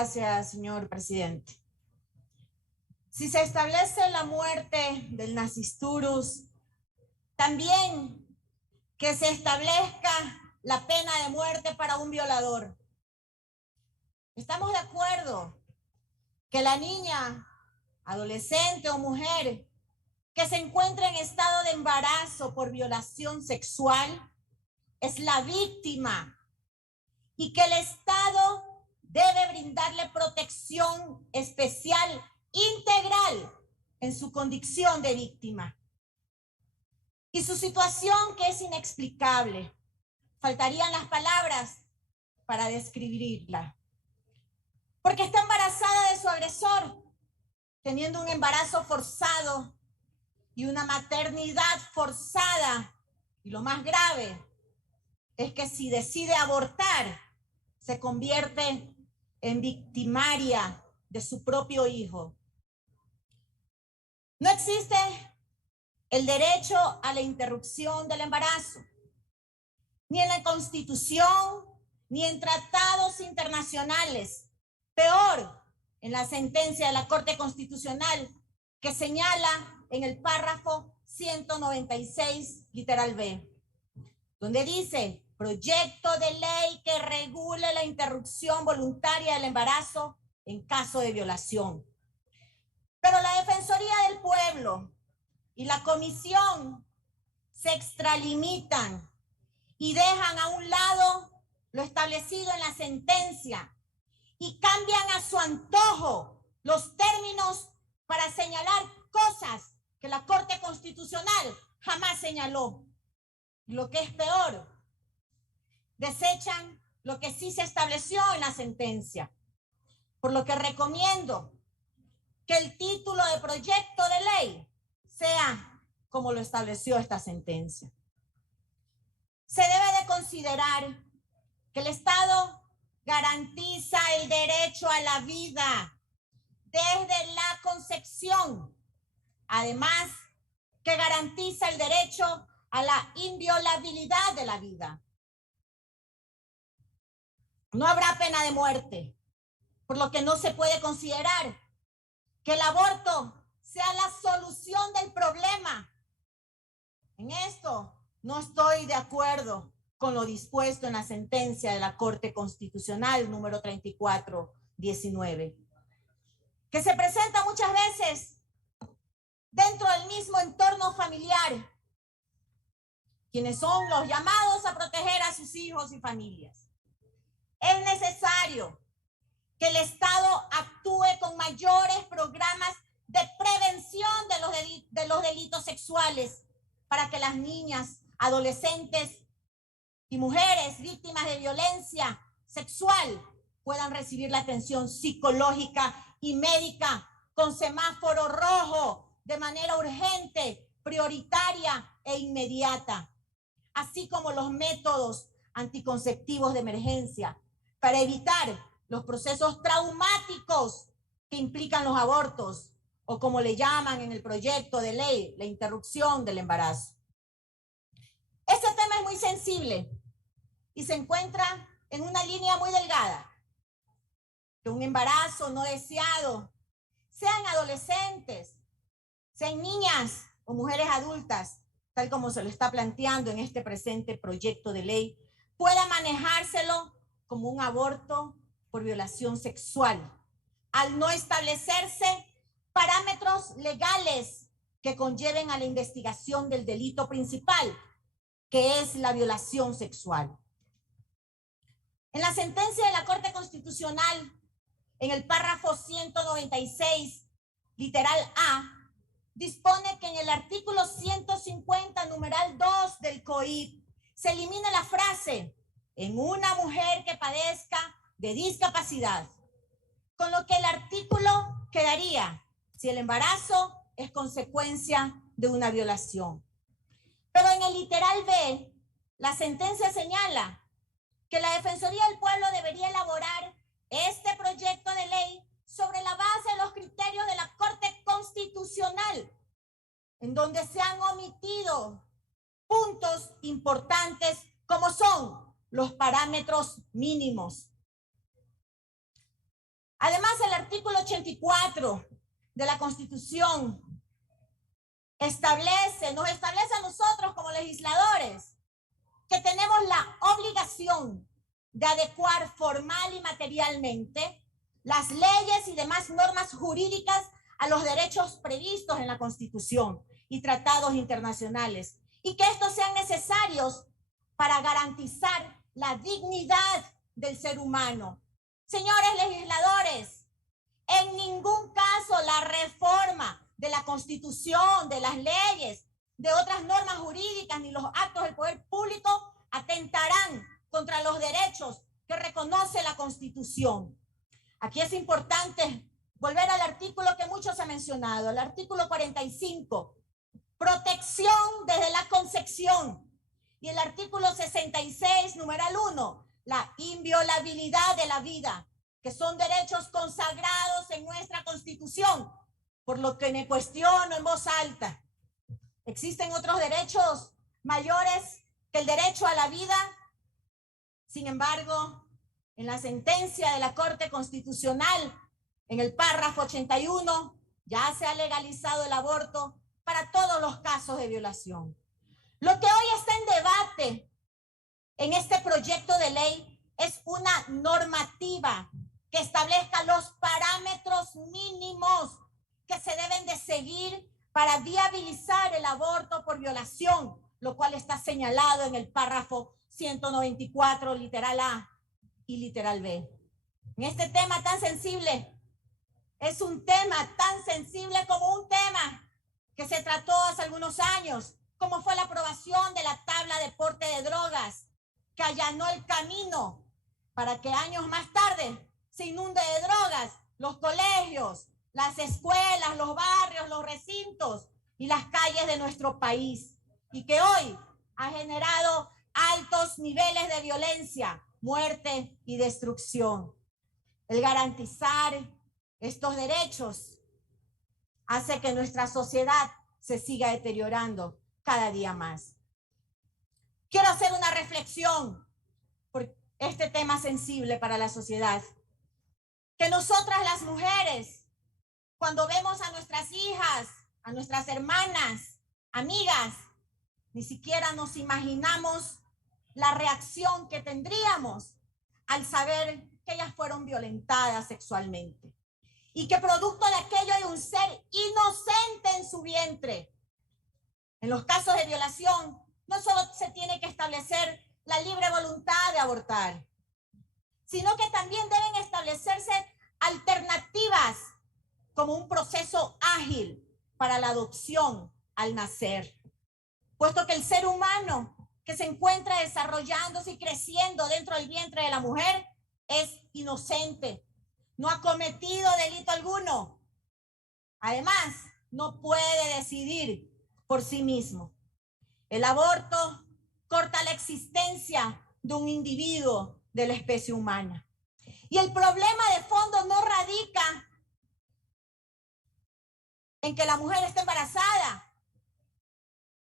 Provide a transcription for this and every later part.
Gracias, señor presidente. Si se establece la muerte del nasciturus, también que se establezca la pena de muerte para un violador. Estamos de acuerdo que la niña, adolescente o mujer que se encuentra en estado de embarazo por violación sexual es la víctima y que el Estado debe brindarle protección especial, integral, en su condición de víctima. Y su situación, que es inexplicable, faltarían las palabras para describirla. Porque está embarazada de su agresor, teniendo un embarazo forzado y una maternidad forzada. Y lo más grave es que si decide abortar, se convierte en victimaria de su propio hijo. No existe el derecho a la interrupción del embarazo, ni en la Constitución, ni en tratados internacionales. Peor, en la sentencia de la Corte Constitucional, que señala en el párrafo 196, literal B, donde dice: proyecto de ley que regule la interrupción voluntaria del embarazo en caso de violación. Pero la Defensoría del Pueblo y la Comisión se extralimitan y dejan a un lado lo establecido en la sentencia y cambian a su antojo los términos para señalar cosas que la Corte Constitucional jamás señaló. Lo que es peor, desechan lo que sí se estableció en la sentencia. Por lo que recomiendo que el título de proyecto de ley sea como lo estableció esta sentencia. Se debe de considerar que el Estado garantiza el derecho a la vida desde la concepción, además que garantiza el derecho a la inviolabilidad de la vida. No habrá pena de muerte, por lo que no se puede considerar que el aborto sea la solución del problema. En esto no estoy de acuerdo con lo dispuesto en la sentencia de la Corte Constitucional número 3419, que se presenta muchas veces dentro del mismo entorno familiar, quienes son los llamados a proteger a sus hijos y familias. Es necesario que el Estado actúe con mayores programas de prevención de los delitos sexuales para que las niñas, adolescentes y mujeres víctimas de violencia sexual puedan recibir la atención psicológica y médica con semáforo rojo de manera urgente, prioritaria e inmediata, así como los métodos anticonceptivos de emergencia para evitar los procesos traumáticos que implican los abortos, o como le llaman en el proyecto de ley, la interrupción del embarazo. Este tema es muy sensible y se encuentra en una línea muy delgada. Que un embarazo no deseado, sean adolescentes, sean niñas o mujeres adultas, tal como se lo está planteando en este presente proyecto de ley, pueda manejárselo como un aborto por violación sexual, al no establecerse parámetros legales que conlleven a la investigación del delito principal, que es la violación sexual. En la sentencia de la Corte Constitucional, en el párrafo 196, literal A, dispone que en el artículo 150, numeral 2 del COIP, se elimina la frase "en una mujer que padezca de discapacidad", con lo que el artículo quedaría si el embarazo es consecuencia de una violación. Pero en el literal B, la sentencia señala que la Defensoría del Pueblo debería elaborar este proyecto de ley sobre la base de los criterios de la Corte Constitucional, en donde se han omitido puntos importantes como son los parámetros mínimos. 184 de la Constitución nos establece a nosotros como legisladores que tenemos la obligación de adecuar formal y materialmente las leyes y demás normas jurídicas a los derechos previstos en la Constitución y tratados internacionales, y que estos sean necesarios para garantizar la dignidad del ser humano. Señores legisladores, en ningún caso la reforma de la Constitución, de las leyes, de otras normas jurídicas ni los actos del poder público atentarán contra los derechos que reconoce la Constitución. Aquí es importante volver al artículo que muchos han mencionado, el artículo 45, protección desde la concepción, y el artículo 66, numeral 1, la inviolabilidad de la vida, que son derechos consagrados en nuestra Constitución, por lo que me cuestiono en voz alta. ¿Existen otros derechos mayores que el derecho a la vida? Sin embargo, en la sentencia de la Corte Constitucional, en el párrafo 81, ya se ha legalizado el aborto para todos los casos de violación. Lo que hoy está en debate en este proyecto de ley es una normativa que establezca los parámetros mínimos que se deben de seguir para viabilizar el aborto por violación, lo cual está señalado en el párrafo 194, literal A y literal B. En este tema tan sensible, es un tema tan sensible como un tema que se trató hace algunos años, como fue la aprobación de la tabla de porte de drogas, que allanó el camino para que años más tarde se inunde de drogas los colegios, las escuelas, los barrios, los recintos y las calles de nuestro país, y que hoy ha generado altos niveles de violencia, muerte y destrucción. El garantizar estos derechos hace que nuestra sociedad se siga deteriorando cada día más. Quiero hacer una reflexión por este tema sensible para la sociedad. Que nosotras las mujeres, cuando vemos a nuestras hijas, a nuestras hermanas, amigas, ni siquiera nos imaginamos la reacción que tendríamos al saber que ellas fueron violentadas sexualmente y que producto de aquello hay un ser inocente en su vientre. En los casos de violación, no solo se tiene que establecer la libre voluntad de abortar, sino que también deben establecerse alternativas como un proceso ágil para la adopción al nacer, puesto que el ser humano que se encuentra desarrollándose y creciendo dentro del vientre de la mujer es inocente, no ha cometido delito alguno. Además, no puede decidir por sí mismo. El aborto corta la existencia de un individuo de la especie humana. Y el problema de fondo no radica en que la mujer esté embarazada,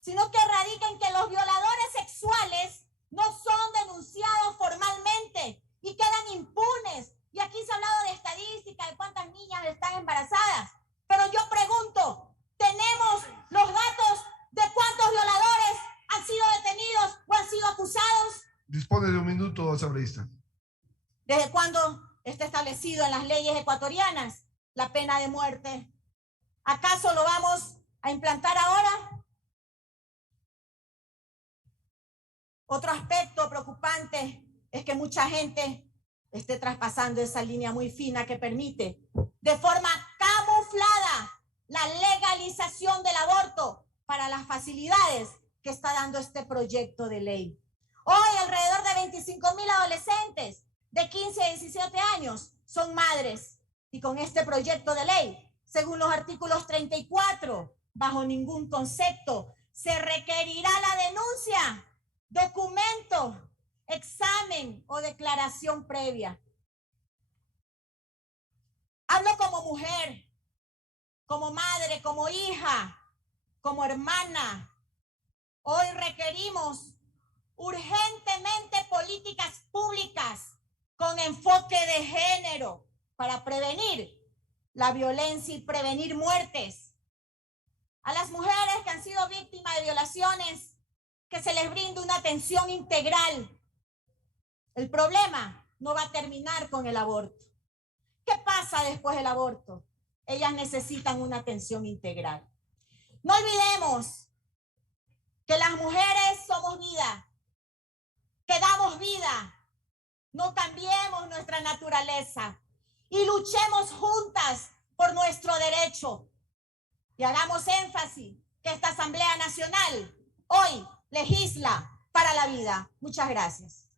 sino que radica en que los violadores sexuales no son denunciados formalmente y quedan impunes. Y aquí se ha hablado de estadística, de cuántas niñas están embarazadas. Pero yo pregunto, ¿tenemos los datos de cuántos violadores han sido detenidos o han sido acusados? Dispone de un minuto, asambleísta. ¿Desde cuándo está establecido en las leyes ecuatorianas la pena de muerte? ¿Acaso lo vamos a implantar ahora? Otro aspecto preocupante es que mucha gente esté traspasando esa línea muy fina que permite de forma camuflada la legalización del aborto para las facilidades que está dando este proyecto de ley. Hoy alrededor de 25,000 adolescentes de 15 a 17 años son madres, y con este proyecto de ley, según los artículos 34, bajo ningún concepto se requerirá la denuncia, documento, examen o declaración previa. Hablo como mujer, como madre, como hija, como hermana. Hoy requerimos urgentemente políticas públicas con enfoque de género para prevenir la violencia y prevenir muertes. A las mujeres que han sido víctimas de violaciones, que se les brinde una atención integral. El problema no va a terminar con el aborto. ¿Qué pasa después del aborto? Ellas necesitan una atención integral. No olvidemos que las mujeres somos vida, que damos vida. No cambiemos nuestra naturaleza y luchemos juntas por nuestro derecho. Y hagamos énfasis que esta Asamblea Nacional hoy legisla para la vida. Muchas gracias.